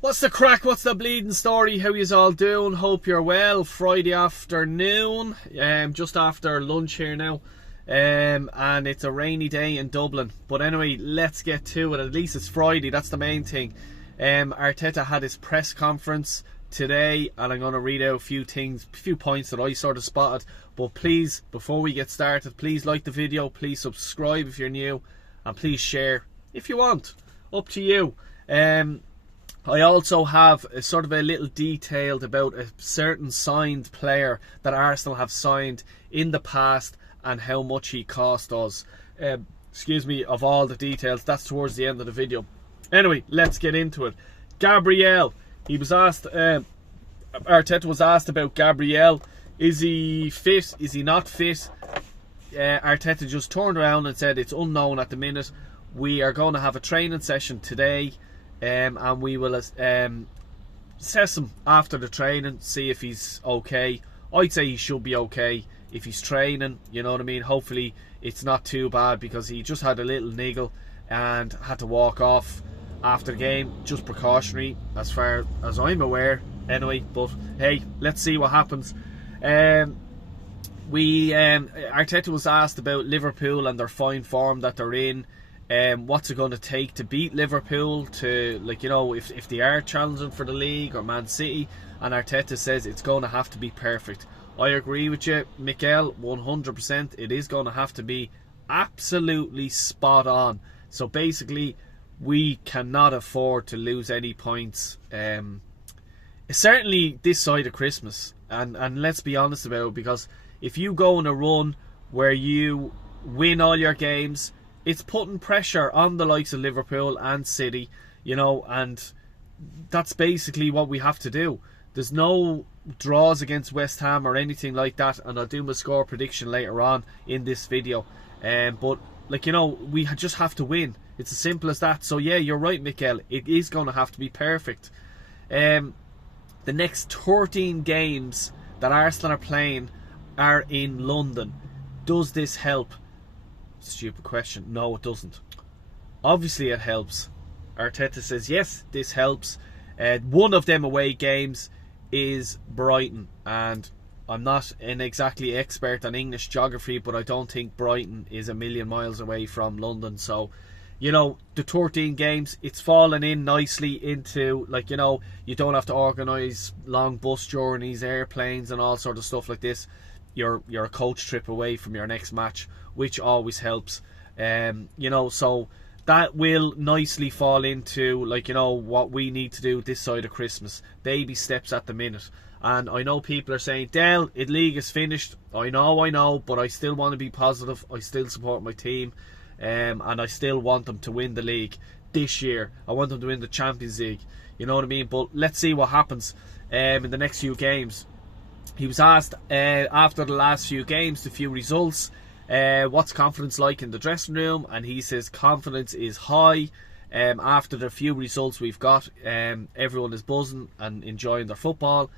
What's the crack? What's the bleeding story? How yous all doing? Hope you're well. Friday afternoon, just after lunch here now, and it's a rainy day in Dublin. But anyway, let's get to it. At least it's Friday. That's the main thing. Arteta had his press conference today, and I'm going to read out a few points that I sort of spotted. But please, before we get started, please like the video, please subscribe if you're new, and please share if you want. Up to you. I also have a sort of a little detailed about a certain signed player that Arsenal have signed in the past and how much he cost us. Excuse me, of all the details. That's towards the end of the video. Anyway, let's get into it. Gabriel. He was asked, Arteta was asked about Gabriel. Is he fit? Is he not fit? Arteta just turned around and said it's unknown at the minute. We are going to have a training session today. And we will assess him after the training, see if he's okay. I'd say he should be okay if he's training, you know what I mean. Hopefully it's not too bad, because he just had a little niggle and had to walk off after the game. Just precautionary as far as I'm aware anyway, but hey, let's see what happens. Arteta was asked about Liverpool and their fine form that they're in. What's it going to take to beat Liverpool, to, like, you know, if they are challenging for the league, or Man City? And Arteta says it's going to have to be perfect. I agree with you, Mikel, 100%. It is going to have to be absolutely spot on. So basically, we cannot afford to lose any points. Certainly this side of Christmas. And let's be honest about it, because if you go on a run where you win all your games, it's putting pressure on the likes of Liverpool and City, you know, and that's basically what we have to do. There's no draws against West Ham or anything like that, and I'll do my score prediction later on in this video. But, like, you know, we just have to win. It's as simple as that. So yeah, you're right, Mikel. It is going to have to be perfect. The next 13 games that Arsenal are playing are in London. Does this help? Stupid question. No, it doesn't. Obviously it helps. Arteta says yes, this helps. One of them away games is Brighton, and I'm not an exactly expert on English geography, but I don't think Brighton is a million miles away from London. So, you know, the 13 games, it's fallen in nicely into, like, you know, you don't have to organise long bus journeys, airplanes and all sort of stuff like this. You're a coach trip away from your next match, which always helps. You know, so that will nicely fall into, like, you know, what we need to do this side of Christmas. Baby steps at the minute. And I know people are saying, Del, the league is finished. I know, but I still want to be positive. I still support my team, and I still want them to win the league this year. I want them to win the Champions League, you know what I mean. But let's see what happens in the next few games. He was asked after the last few games, the few results, what's confidence like in the dressing room, and he says confidence is high. After the few results we've got, everyone is buzzing and enjoying their football.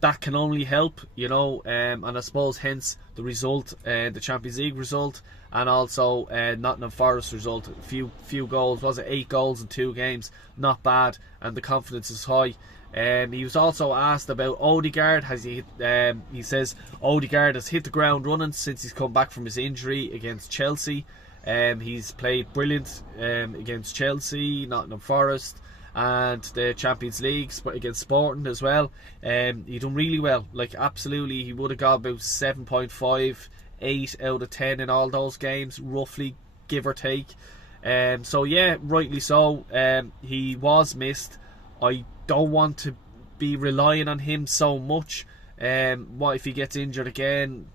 That can only help, you know, and I suppose hence the result, the Champions League result, and also Nottingham Forest result. Few goals, was it 8 goals in 2 games? Not bad, and the confidence is high. He was also asked about Odegaard. He says Odegaard has hit the ground running since he's come back from his injury against Chelsea. He's played brilliant against Chelsea, Nottingham Forest, and the Champions League against Sporting as well. He done really well. Like, absolutely, he would have got about 7.5, 8 out of 10 in all those games, roughly, give or take. So yeah, rightly so. He was missed. I don't want to be relying on him so much. What if he gets injured again?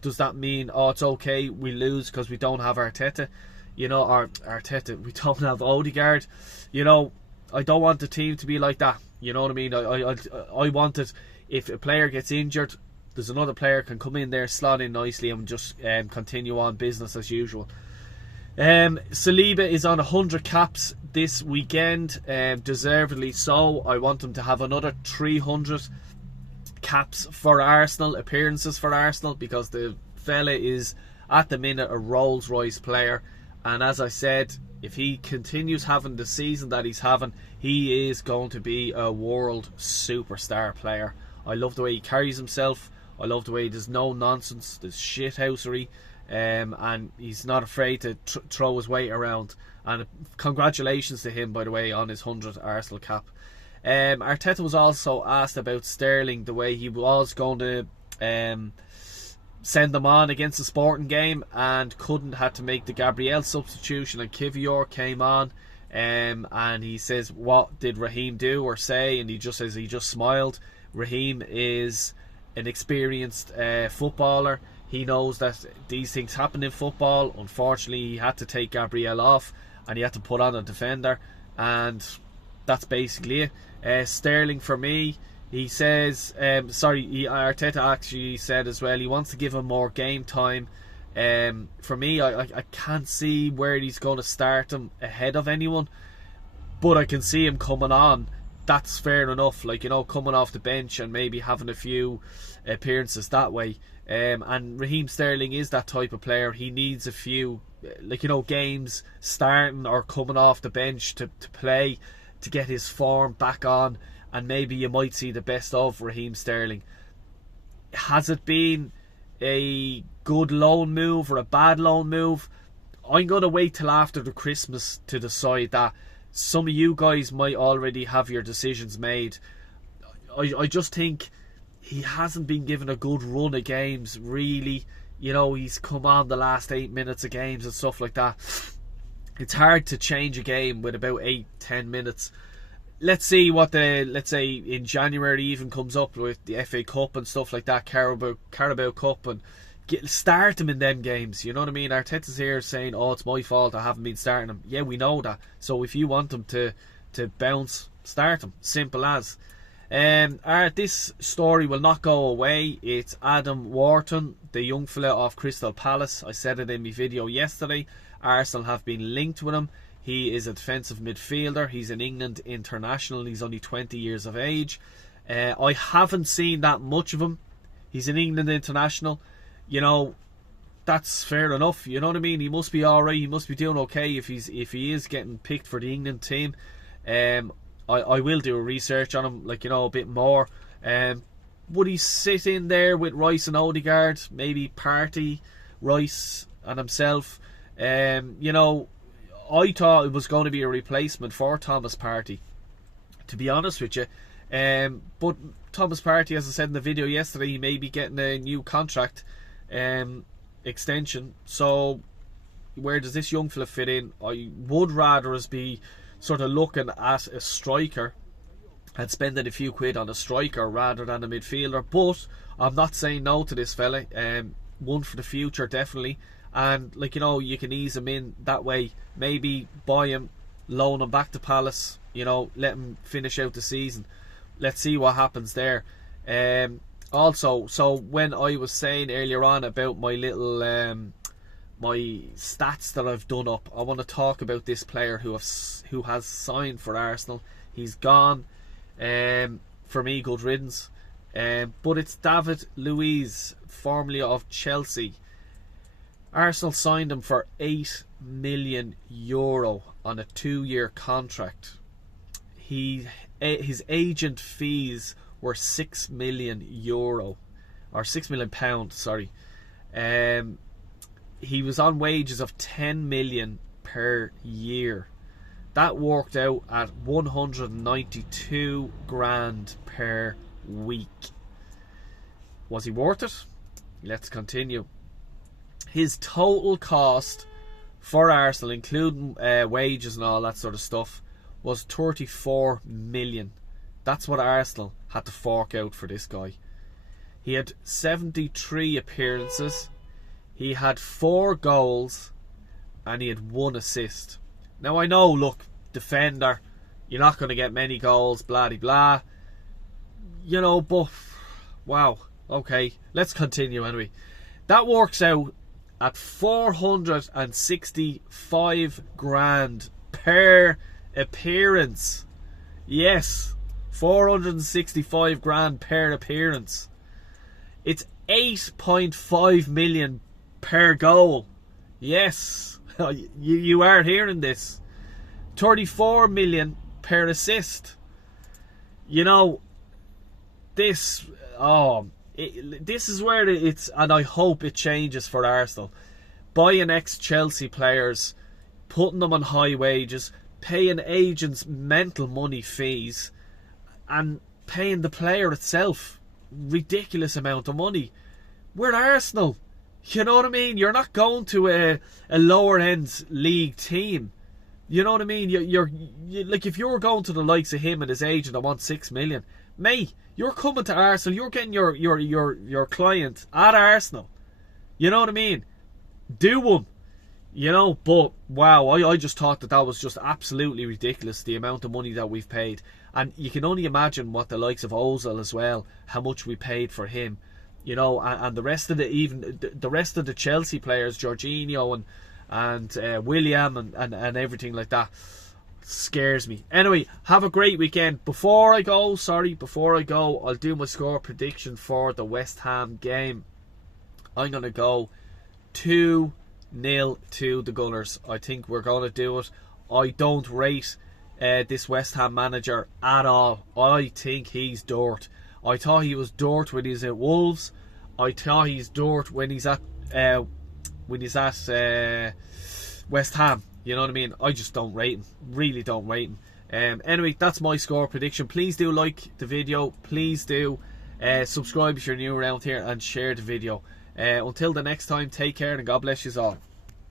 Does that mean, oh, it's okay, we lose because we don't have Arteta? You know, or Arteta, we don't have Odegaard. You know, I don't want the team to be like that. You know what I mean? I want it, if a player gets injured, there's another player can come in there, slot in nicely, and just continue on business as usual. Saliba is on 100 caps this weekend, deservedly so. I want him to have another 300 caps for Arsenal, appearances for Arsenal, because the fella is at the minute a Rolls Royce player, And as I said, if he continues having the season that he's having, he is going to be a world superstar player. I love the way he carries himself. I love the way there's no nonsense, there's shithousery, and he's not afraid to throw his weight around. And congratulations to him, by the way, on his 100th Arsenal cap. Arteta was also asked about Sterling, the way he was going to send them on against the Sporting game and had to make the Gabriel substitution, and Kivior came on, and he says, what did Raheem do or say? And he just says he just smiled. Raheem is an experienced footballer. He knows that these things happen in football. Unfortunately, he had to take Gabriel off and he had to put on a defender, and that's basically it. Sterling, for me, he says, Arteta actually said as well, he wants to give him more game time. For me, I can't see where he's going to start him ahead of anyone, but I can see him coming on. That's fair enough, like, you know, coming off the bench and maybe having a few appearances that way. And Raheem Sterling is that type of player. He needs a few, like, you know, games starting or coming off the bench to play, to get his form back on, and maybe you might see the best of Raheem Sterling. Has it been a good loan move or a bad loan move? I'm going to wait till after the Christmas to decide that. Some of you guys might already have your decisions made. I just think he hasn't been given a good run of games, really. You know, he's come on the last 8 minutes of games and stuff like that. It's hard to change a game with about 8-10 minutes. Let's see what let's say in January even comes up with the FA Cup and stuff like that, Carabao Cup, and start him in them games. You know what I mean? Arteta's here saying, oh, it's my fault, I haven't been starting him. Yeah, we know that. So if you want him to bounce, start him. Simple as. This story will not go away. It's Adam Wharton, the young fella of Crystal Palace. I said it in my video yesterday. Arsenal have been linked with him. He is a defensive midfielder. He's an England international. He's only 20 years of age. I haven't seen that much of him. He's an England international. You know, that's fair enough. You know what I mean? He must be alright. He must be doing okay if he is getting picked for the England team. I will do a research on him, like, you know, a bit more. Would he sit in there with Rice and Odegaard? Maybe Partey, Rice and himself. You know, I thought it was going to be a replacement for Thomas Partey, to be honest with you. But Thomas Partey, as I said in the video yesterday, he may be getting a new contract extension. So where does this young fella fit in? I would rather us be sort of looking at a striker and spending a few quid on a striker rather than a midfielder. But I'm not saying no to this fella. One for the future, definitely. And, like, you know, you can ease him in that way. Maybe buy him, loan him back to Palace, you know, let him finish out the season. Let's see what happens there. Also, so when I was saying earlier on about my little my stats that I've done up, I want to talk about this player who has signed for Arsenal. He's gone. For me, good riddance. But it's David Luiz, formerly of Chelsea. Arsenal signed him for €8 million on a 2-year contract. His agent fees were €6 million, or £6 million, sorry. He was on wages of 10 million per year. That worked out at 192 grand per week. Was he worth it? Let's continue. His total cost for Arsenal, including wages and all that sort of stuff, was 34 million. That's what Arsenal had to fork out for this guy. He had 73 appearances. He had 4 goals and he had 1 assist. Now I know, look, defender, you're not going to get many goals, blah de blah. You know, but wow. Okay, let's continue anyway. That works out at 465 grand per appearance. Yes, 465 grand per appearance. It's 8.5 million per goal. Yes. You are hearing this. 34 million per assist. You know, this this is where it's, and I hope it changes for Arsenal. Buying ex-Chelsea players, putting them on high wages, paying agents mental money fees, and paying the player itself ridiculous amount of money. We're Arsenal. You know what I mean? You're not going to a lower end league team. You know what I mean? You're like, if you're going to the likes of him and his agent that wants 6 million, mate, you're coming to Arsenal. You're getting your client at Arsenal. You know what I mean? Do one. You know, but wow, I just thought that was just absolutely ridiculous, the amount of money that we've paid. And you can only imagine what the likes of Ozil as well, how much we paid for him. You know, and the rest of the rest of the Chelsea players, Jorginho and William and everything like that, scares me. Anyway, have a great weekend. Before I go, I'll do my score prediction for the West Ham game. I'm going to go 2-0 to the Gunners. I think we're going to do it. I don't rate this West Ham manager at all. I think he's dirt. I thought he was dirt when he's at Wolves. I thought he's dirt when he's at West Ham. You know what I mean? I just don't rate him. Really don't rate him. Anyway, that's my score prediction. Please do like the video. Please do subscribe if you're new around here, and share the video. Until the next time, take care and God bless you all.